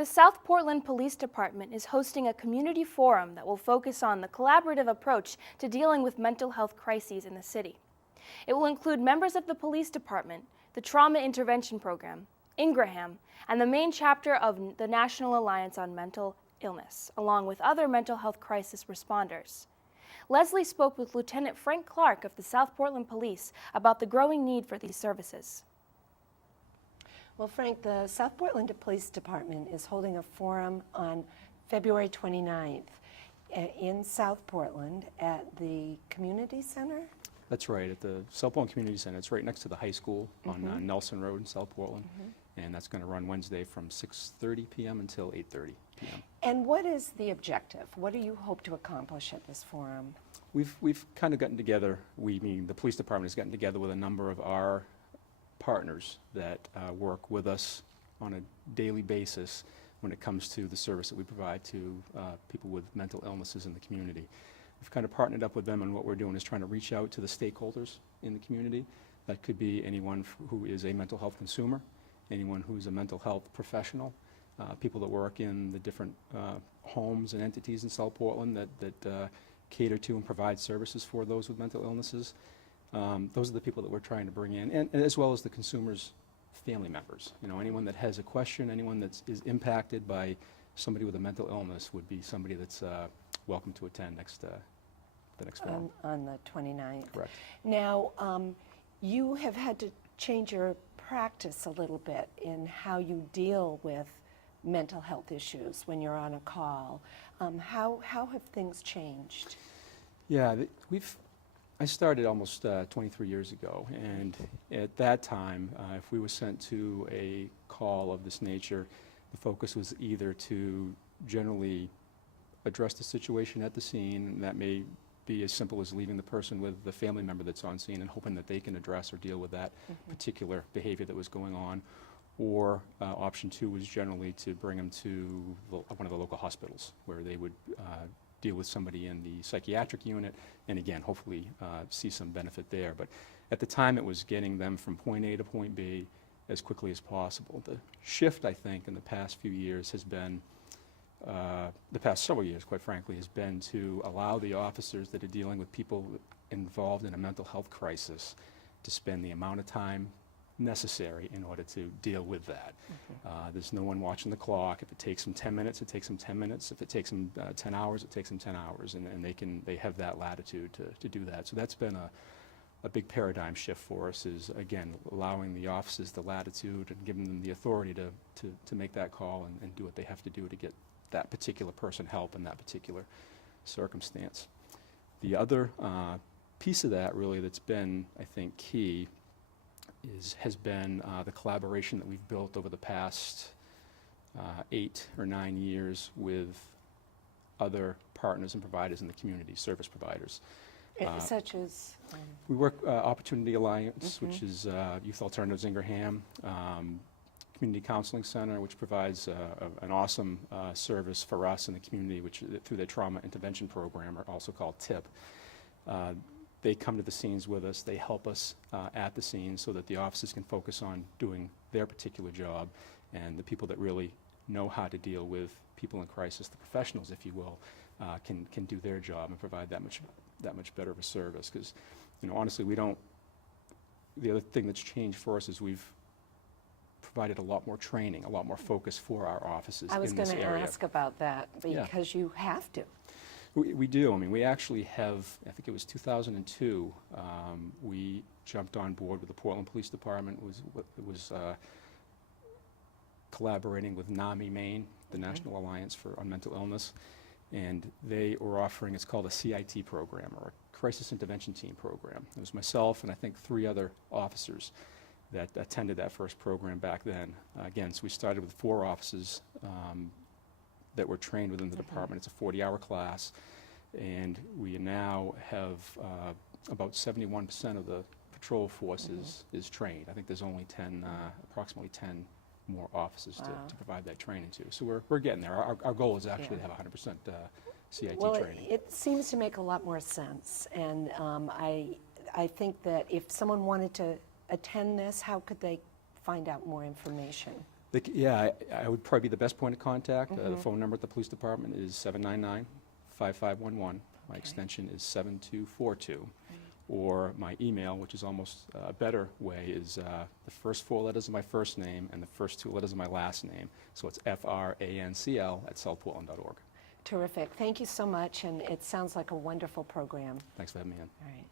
The South Portland Police Department is hosting a community forum that will focus on the collaborative approach to dealing with mental health crises in the city. It will include members of the police department, the Trauma Intervention Program, Ingraham, and the main chapter of the National Alliance on Mental Illness, along with other mental health crisis responders. Leslie spoke with Lieutenant Frank Clark of the South Portland Police about the growing need for these services. Well, Frank, the South Portland Police Department is holding a forum on February 29th in South Portland at the Community Center? That's right, at the South Portland Community Center. It's right next to the high school on Nelson Road in South Portland. And that's going to run Wednesday from 6:30 p.m. until 8:30 p.m. And what is the objective? What do you hope to accomplish at this forum? We've kind of gotten together, meaning the police department has gotten together with a number of our partners that work with us on a daily basis when it comes to the service that we provide to people with mental illnesses in the community. We've kind of partnered up with them, and what we're doing is trying to reach out to the stakeholders in the community. That could be anyone who is a mental health consumer, anyone who's a mental health professional, people that work in the different homes and entities in South Portland that cater to and provide services for those with mental illnesses. Those are the people that we're trying to bring in, and as well as the consumers' family members. You know, anyone that has a question, anyone that is impacted by somebody with a mental illness would be somebody that's welcome to attend the next forum. On the 29th. Correct. Now, you have had to change your practice a little bit in how you deal with mental health issues when you're on a call. How have things changed? Yeah, I started almost 23 years ago, and at that time, if we were sent to a call of this nature, the focus was either to generally address the situation at the scene, and that may be as simple as leaving the person with the family member that's on scene and hoping that they can address or deal with that particular behavior that was going on, or option two was generally to bring them to one of the local hospitals where they would deal with somebody in the psychiatric unit, and again, hopefully see some benefit there. But at the time, it was getting them from point A to point B as quickly as possible. The shift, I think, in the past few years has been, the past several years, quite frankly, has been to allow the officers that are dealing with people involved in a mental health crisis to spend the amount of time necessary in order to deal with that. There's no one watching the clock. If it takes them 10 minutes, it takes them 10 minutes. If it takes them 10 hours, it takes them 10 hours, and they have that latitude to do that. So that's been a big paradigm shift for us, is again allowing the officers the latitude and giving them the authority to make that call and do what they have to do to get that particular person help in that particular circumstance. The other piece of that really that's been, I think, key has been the collaboration that we've built over the past 8 or 9 years with other partners and providers in the community, service providers. Such as? We work Opportunity Alliance, which is Youth Alternatives Ingraham, Community Counseling Center, which provides an awesome service for us in the community, which through their Trauma Intervention Program, or also called TIP. They come to the scenes with us, they help us at the scenes so that the officers can focus on doing their particular job, and the people that really know how to deal with people in crisis, the professionals, if you will, can do their job and provide that much better of a service. Because, you know, honestly, the other thing that's changed for us is we've provided a lot more training, a lot more focus for our officers in this area. I was going to ask about that, because you have to. We do. I mean, we actually have, I think it was 2002, we jumped on board with the Portland Police Department. It was collaborating with NAMI Maine, the National Alliance on Mental Illness, and they were offering, it's called a CIT program, or a Crisis Intervention Team program. It was myself and I think 3 other officers that attended that first program back then. Again, so we started with 4 officers that were trained within the department. It's a 40-hour class, and we now have about 71% of the patrol force is trained. I think there's only approximately 10 more officers to provide that training to. So we're getting there. Our goal is actually to have 100% CIT training. It seems to make a lot more sense, and I think that if someone wanted to attend this, how could they find out more information? Yeah, I would probably be the best point of contact. The Mhm. phone number at the police department is 799-5511. My Okay. extension is 7242. Or my email, which is almost a better way, is the first 4 letters of my first name and the first 2 letters of my last name. So it's francl@southportland.org. Terrific. Thank you so much, and it sounds like a wonderful program. Thanks for having me in. All right.